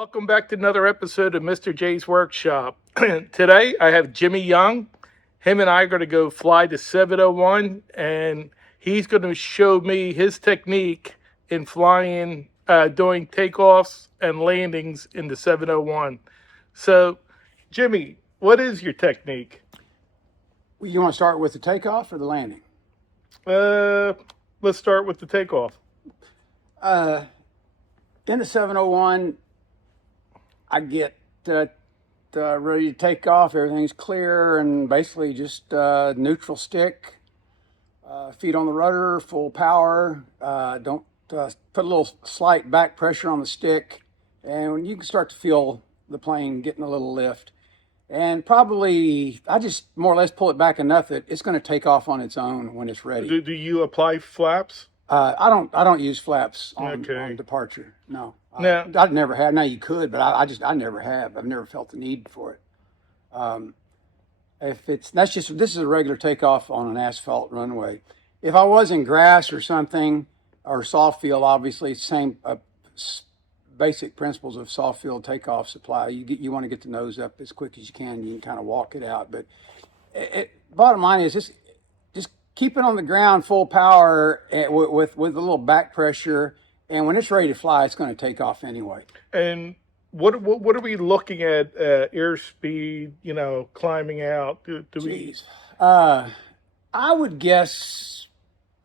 Welcome back to another episode of Mr. J's Workshop. Today I have Jimmy Young. Him and I are going to go fly the 701, and he's going to show me his technique in flying, doing takeoffs and landings in the 701. So, Jimmy, what is your technique? You want to start with the takeoff or the landing? Let's start with the takeoff. In the 701, I get ready to take off. Everything's clear and basically just neutral stick, feet on the rudder, full power. Don't put a little slight back pressure on the stick, and you can start to feel the plane getting a little lift. And probably I just more or less pull it back enough that it's going to take off on its own when it's ready. Do you apply flaps? I don't use flaps on departure. No, I've never had. Now you could, but I never have. I've never felt the need for it. This is a regular takeoff on an asphalt runway. If I was in grass or something or soft field, obviously same basic principles of soft field takeoff supply. You want to get the nose up as quick as you can. You can kind of walk it out, but bottom line is just keep it on the ground full power with a little back pressure, and when it's ready to fly, it's going to take off anyway. And what are we looking at? Airspeed, climbing out. I would guess.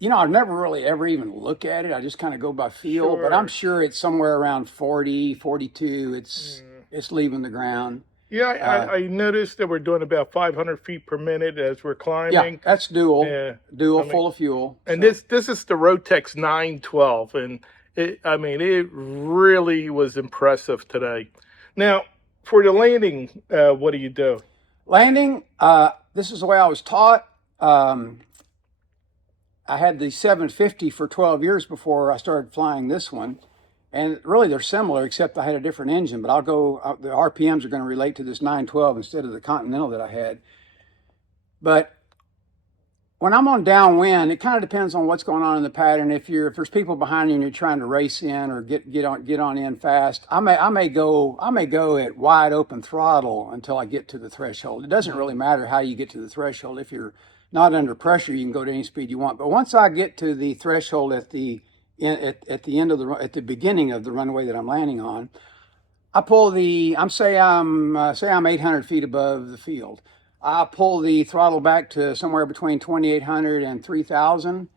I've never really ever even look at it. I just kind of go by feel, but I'm sure it's somewhere around 40, 42. It's leaving the ground. Yeah, I noticed that we're doing about 500 feet per minute as we're climbing. Yeah, that's dual. Yeah. Full of fuel. And this is the Rotex 912, and it really was impressive today. Now, for the landing, what do you do? Landing, this is the way I was taught. I had the 750 for 12 years before I started flying this one. And really, they're similar, except I had a different engine. But the RPMs are going to relate to this 912 instead of the Continental that I had. But when I'm on downwind, it kind of depends on what's going on in the pattern. If there's people behind you and you're trying to race in or get on in fast, I may go at wide open throttle until I get to the threshold. It doesn't really matter how you get to the threshold. If you're not under pressure, you can go to any speed you want. But once I get to the threshold at the beginning of the runway that I'm landing on, I pull say I'm 800 feet above the field. I pull the throttle back to somewhere between 2,800 and 3,000.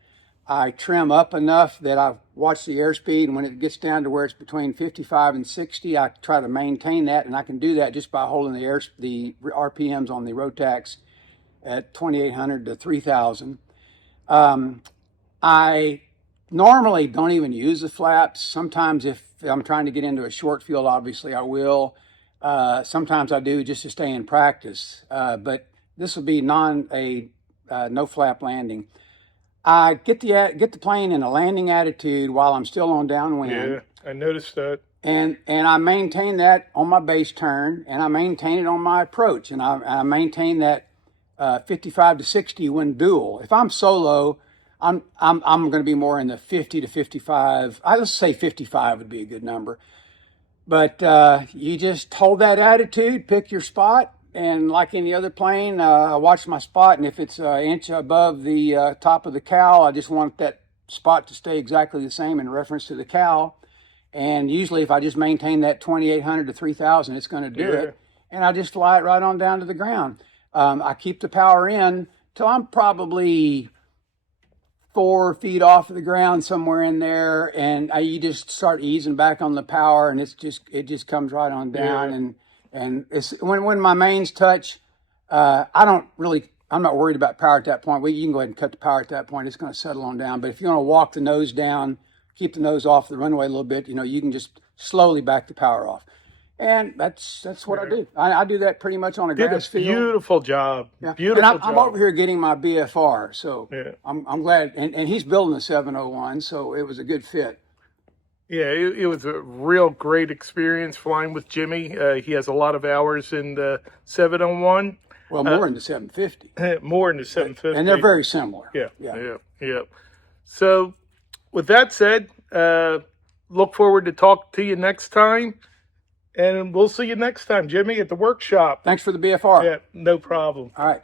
I trim up enough that I watch the airspeed, and when it gets down to where it's between 55 and 60, I try to maintain that, and I can do that just by holding the RPMs on the Rotax at 2,800 to 3,000. I normally don't even use the flaps. Sometimes if I'm trying to get into a short field, obviously I will. Sometimes I do just to stay in practice. But this will be no flap landing. I get the plane in a landing attitude while I'm still on downwind. Yeah, I noticed that. And I maintain that on my base turn, and I maintain it on my approach, and I maintain that 55 to 60 when dual. If I'm solo, I'm going to be more in the 50 to 55. Let's say 55 would be a good number. But you just hold that attitude, pick your spot, and like any other plane, I watch my spot, and if it's an inch above the top of the cowl, I just want that spot to stay exactly the same in reference to the cowl. And usually if I just maintain that 2,800 to 3,000, it's going to do it. And I just fly it right on down to the ground. I keep the power in till I'm probably 4 feet off of the ground, somewhere in there, and you just start easing back on the power, and it just comes right on down. Yeah. And it's when my mains touch, I'm not worried about power at that point. You can go ahead and cut the power at that point. It's going to settle on down. But if you want to walk the nose down, keep the nose off the runway a little bit, you can just slowly back the power off. And that's what I do. I do that pretty much on a grass field. Beautiful job. Yeah. Beautiful and I'm over here getting my BFR, so yeah. I'm glad. And he's building a 701, so it was a good fit. Yeah, it was a real great experience flying with Jimmy. He has a lot of hours in the 701. Well, more in the 750. More in the 750. And they're very similar. Yeah. So, with that said, look forward to talk to you next time. And we'll see you next time, Jimmy, at the workshop. Thanks for the BFR. Yeah, no problem. All right.